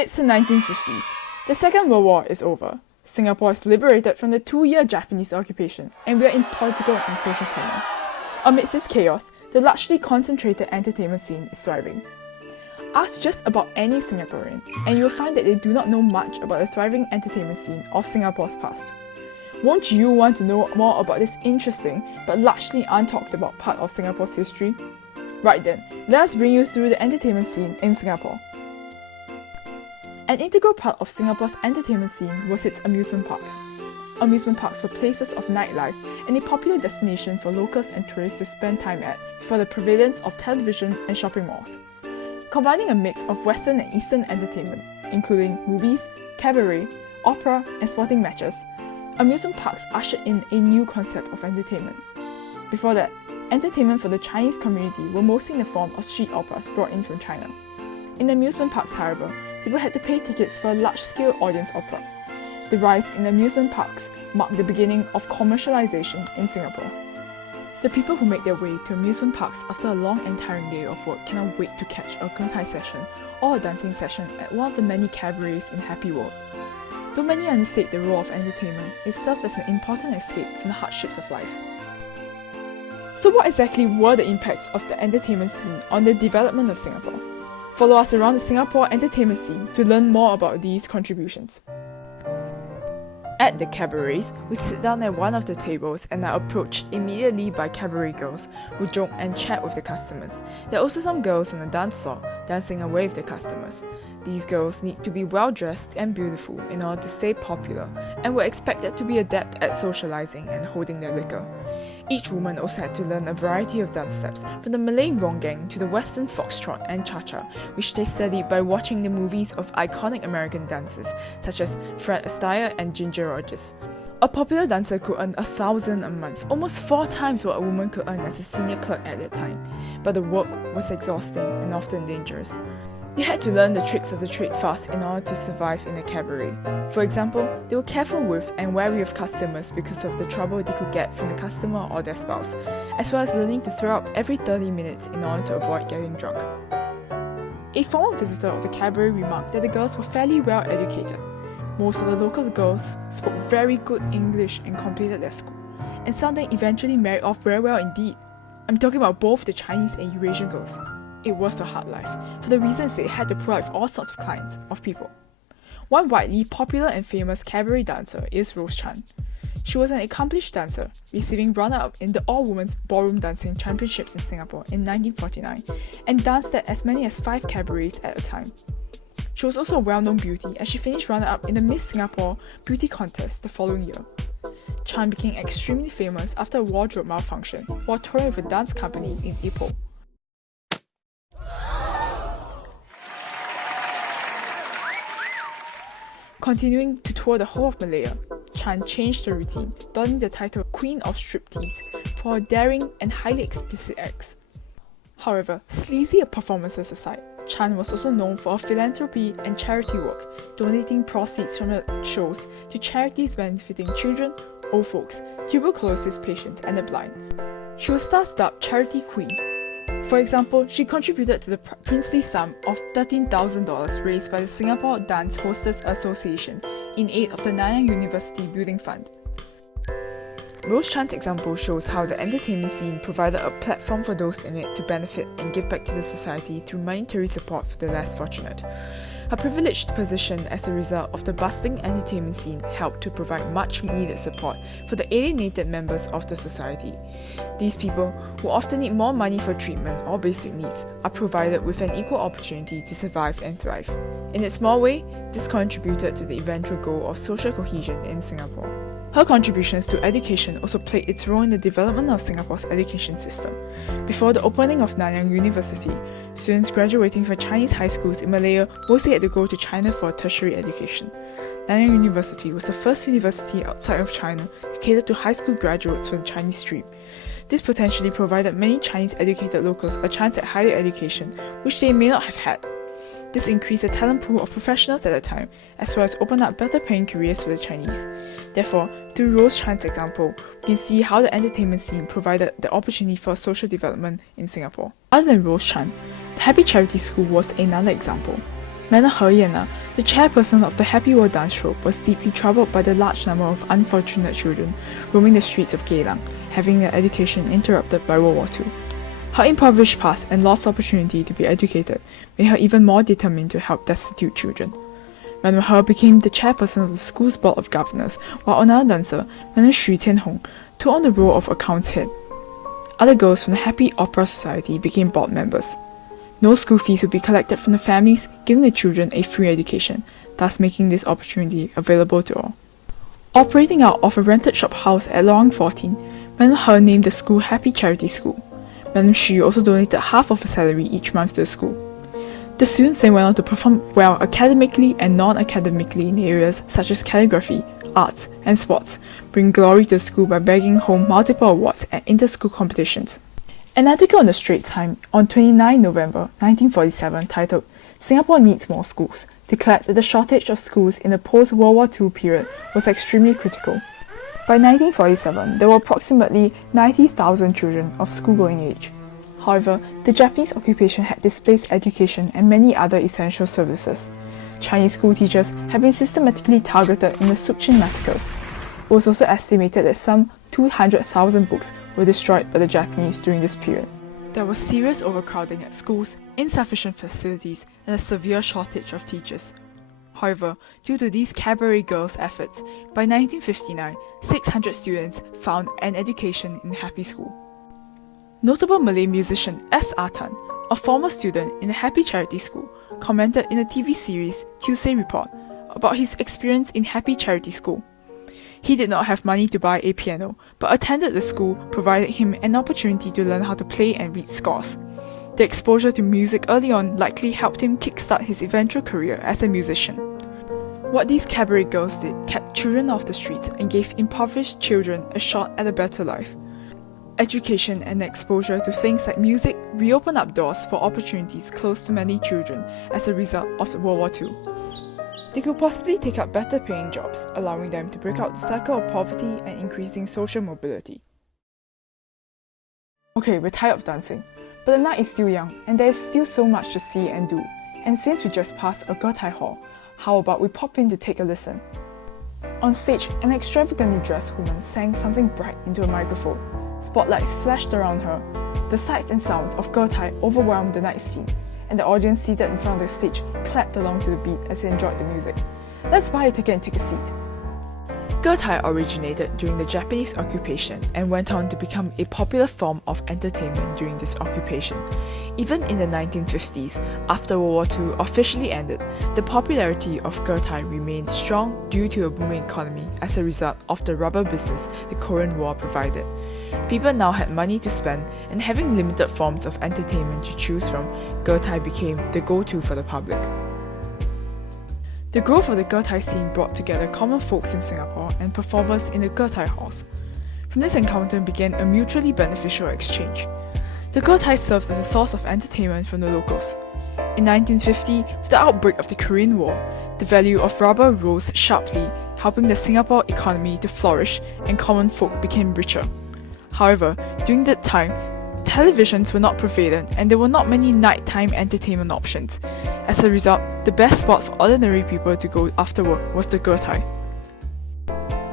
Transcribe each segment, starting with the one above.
It's the 1950s. The Second World War is over. Singapore is liberated from the 2-year Japanese occupation, and we are in political and social turmoil. Amidst this chaos, the largely concentrated entertainment scene is thriving. Ask just about any Singaporean, and you'll find that they do not know much about the thriving entertainment scene of Singapore's past. Won't you want to know more about this interesting but largely untalked about part of Singapore's history? Right then, let us bring you through the entertainment scene in Singapore. An integral part of Singapore's entertainment scene was its amusement parks. Amusement parks were places of nightlife and a popular destination for locals and tourists to spend time at before the prevalence of television and shopping malls. Combining a mix of Western and Eastern entertainment, including movies, cabaret, opera, and sporting matches, amusement parks ushered in a new concept of entertainment. Before that, entertainment for the Chinese community were mostly in the form of street operas brought in from China. In amusement parks, however, people had to pay tickets for a large-scale audience opera. The rise in amusement parks marked the beginning of commercialization in Singapore. The people who make their way to amusement parks after a long and tiring day of work cannot wait to catch a Khmer Thai session or a dancing session at one of the many cabarets in Happy World. Though many understate the role of entertainment, it serves as an important escape from the hardships of life. So what exactly were the impacts of the entertainment scene on the development of Singapore? Follow us around the Singapore entertainment scene to learn more about these contributions. At the cabarets, we sit down at one of the tables and are approached immediately by cabaret girls who joke and chat with the customers. There are also some girls on the dance floor dancing away with the customers. These girls need to be well dressed and beautiful in order to stay popular and were expected to be adept at socializing and holding their liquor. Each woman also had to learn a variety of dance steps, from the Malay ronggeng to the Western foxtrot and cha-cha, which they studied by watching the movies of iconic American dancers such as Fred Astaire and Ginger Rogers. A popular dancer could earn $1,000 a month, almost 4 times what a woman could earn as a senior clerk at that time. But the work was exhausting and often dangerous. They had to learn the tricks of the trade fast in order to survive in a cabaret. For example, they were careful with and wary of customers because of the trouble they could get from the customer or their spouse, as well as learning to throw up every 30 minutes in order to avoid getting drunk. A former visitor of the cabaret remarked that the girls were fairly well educated. Most of the local girls spoke very good English and completed their school, and some of them eventually married off very well indeed. I'm talking about both the Chinese and Eurasian girls. It was a hard life, for the reasons they had to provide for all sorts of clients, of people. One widely popular and famous cabaret dancer is Rose Chan. She was an accomplished dancer, receiving runner-up in the All-Women's Ballroom Dancing Championships in Singapore in 1949, and danced at as many as 5 cabarets at a time. She was also a well-known beauty as she finished runner-up in the Miss Singapore Beauty Contest the following year. Chan became extremely famous after a wardrobe malfunction while touring with a dance company in Ipoh. Continuing to tour the whole of Malaya, Chan changed the routine, donning the title Queen of Striptease for her daring and highly explicit acts. However, sleazy performances aside, Chan was also known for her philanthropy and charity work, donating proceeds from her shows to charities benefiting children, old folks, tuberculosis patients, and the blind. She was thus dubbed Charity Queen. For example, she contributed to the princely sum of $13,000 raised by the Singapore Dance Hostess Association in aid of the Nanyang University Building Fund. Rose Chan's example shows how the entertainment scene provided a platform for those in it to benefit and give back to the society through monetary support for the less fortunate. Her privileged position as a result of the bustling entertainment scene helped to provide much needed support for the alienated members of the society. These people, who often need more money for treatment or basic needs, are provided with an equal opportunity to survive and thrive. In its small way, this contributed to the eventual goal of social cohesion in Singapore. Her contributions to education also played its role in the development of Singapore's education system. Before the opening of Nanyang University, students graduating from Chinese high schools in Malaya mostly had to go to China for tertiary education. Nanyang University was the first university outside of China to cater to high school graduates from the Chinese stream. This potentially provided many Chinese educated locals a chance at higher education, which they may not have had. This increased the talent pool of professionals at the time, as well as opened up better paying careers for the Chinese. Therefore, through Rose Chan's example, we can see how the entertainment scene provided the opportunity for social development in Singapore. Other than Rose Chan, the Happy Charity School was another example. Madam He Yan The chairperson of the Happy World dance troupe was deeply troubled by the large number of unfortunate children roaming the streets of Geylang, having their education interrupted by World War II. Her impoverished past and lost opportunity to be educated made her even more determined to help destitute children. Madam He became the chairperson of the school's board of governors, while another dancer, Madam Xu Tianhong, took on the role of accounts head. Other girls from the Happy Opera Society became board members. No school fees would be collected from the families, giving the children a free education, thus making this opportunity available to all. Operating out of a rented shop house at Lorong 14, Madam He named the school Happy Charity School. Madam Xu also donated half of her salary each month to the school. The students then went on to perform well academically and non-academically in areas such as calligraphy, arts, and sports, bringing glory to the school by bagging home multiple awards at inter-school competitions. An article on the Straits Times on 29 November 1947 titled "Singapore Needs More Schools" declared that the shortage of schools in the post-World War II period was extremely critical. By 1947, there were approximately 90,000 children of school-going age. However, the Japanese occupation had displaced education and many other essential services. Chinese school teachers had been systematically targeted in the Sukchin massacres. It was also estimated that some 200,000 books were destroyed by the Japanese during this period. There was serious overcrowding at schools, insufficient facilities, and a severe shortage of teachers. However, due to these cabaret girls' efforts, by 1959, 600 students found an education in Happy School. Notable Malay musician S. Artan, a former student in the Happy Charity School, commented in the TV series Tuesday Report about his experience in Happy Charity School. He did not have money to buy a piano, but attended the school provided him an opportunity to learn how to play and read scores. The exposure to music early on likely helped him kickstart his eventual career as a musician. What these cabaret girls did kept children off the streets and gave impoverished children a shot at a better life. Education and exposure to things like music reopened up doors for opportunities closed to many children as a result of World War II. They could possibly take up better paying jobs, allowing them to break out the cycle of poverty and increasing social mobility. Okay, we're tired of dancing, but the night is still young and there is still so much to see and do. And since we just passed a Getai Hall, how about we pop in to take a listen? On stage, an extravagantly dressed woman sang something bright into a microphone. Spotlights flashed around her. The sights and sounds of Getai overwhelmed the night scene, and the audience seated in front of the stage clapped along to the beat as they enjoyed the music. Let's buy a ticket and take a seat. Getai originated during the Japanese occupation and went on to become a popular form of entertainment during this occupation. Even in the 1950s, after World War II officially ended, the popularity of Getai remained strong due to a booming economy as a result of the rubber business the Korean War provided. People now had money to spend, and having limited forms of entertainment to choose from, Getai became the go-to for the public. The growth of the Getai scene brought together common folks in Singapore and performers in the Getai halls. From this encounter began a mutually beneficial exchange. The Getai served as a source of entertainment from the locals. In 1950, with the outbreak of the Korean War, the value of rubber rose sharply, helping the Singapore economy to flourish and common folk became richer. However, during that time, televisions were not prevalent and there were not many nighttime entertainment options. As a result, the best spot for ordinary people to go after work was the Getai.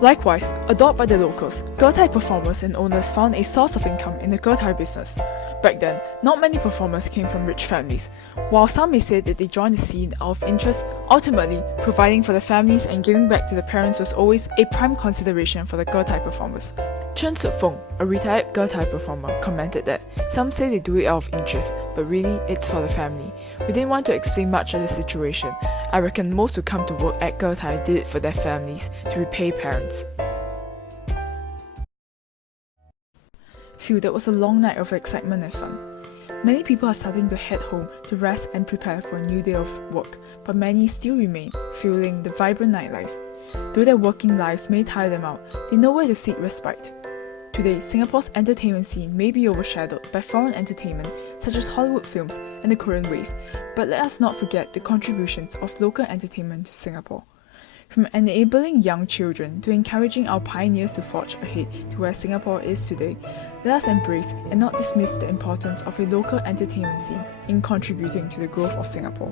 Likewise, adored by the locals, Getai performers and owners found a source of income in the Getai business. Back then, not many performers came from rich families. While some may say that they joined the scene out of interest, ultimately, providing for the families and giving back to the parents was always a prime consideration for the Getai performers. Chen Sut-feng, a retired Getai performer, commented that some say they do it out of interest, but really it's for the family. We didn't want to explain much of the situation. I reckon most who come to work at Getai did it for their families, to repay parents. Phew, that was a long night of excitement and fun. Many people are starting to head home to rest and prepare for a new day of work, but many still remain, fueling the vibrant nightlife. Though their working lives may tire them out, they know where to seek respite. Today, Singapore's entertainment scene may be overshadowed by foreign entertainment such as Hollywood films and the Korean wave, but let us not forget the contributions of local entertainment to Singapore. From enabling young children to encouraging our pioneers to forge ahead to where Singapore is today, let us embrace and not dismiss the importance of a local entertainment scene in contributing to the growth of Singapore.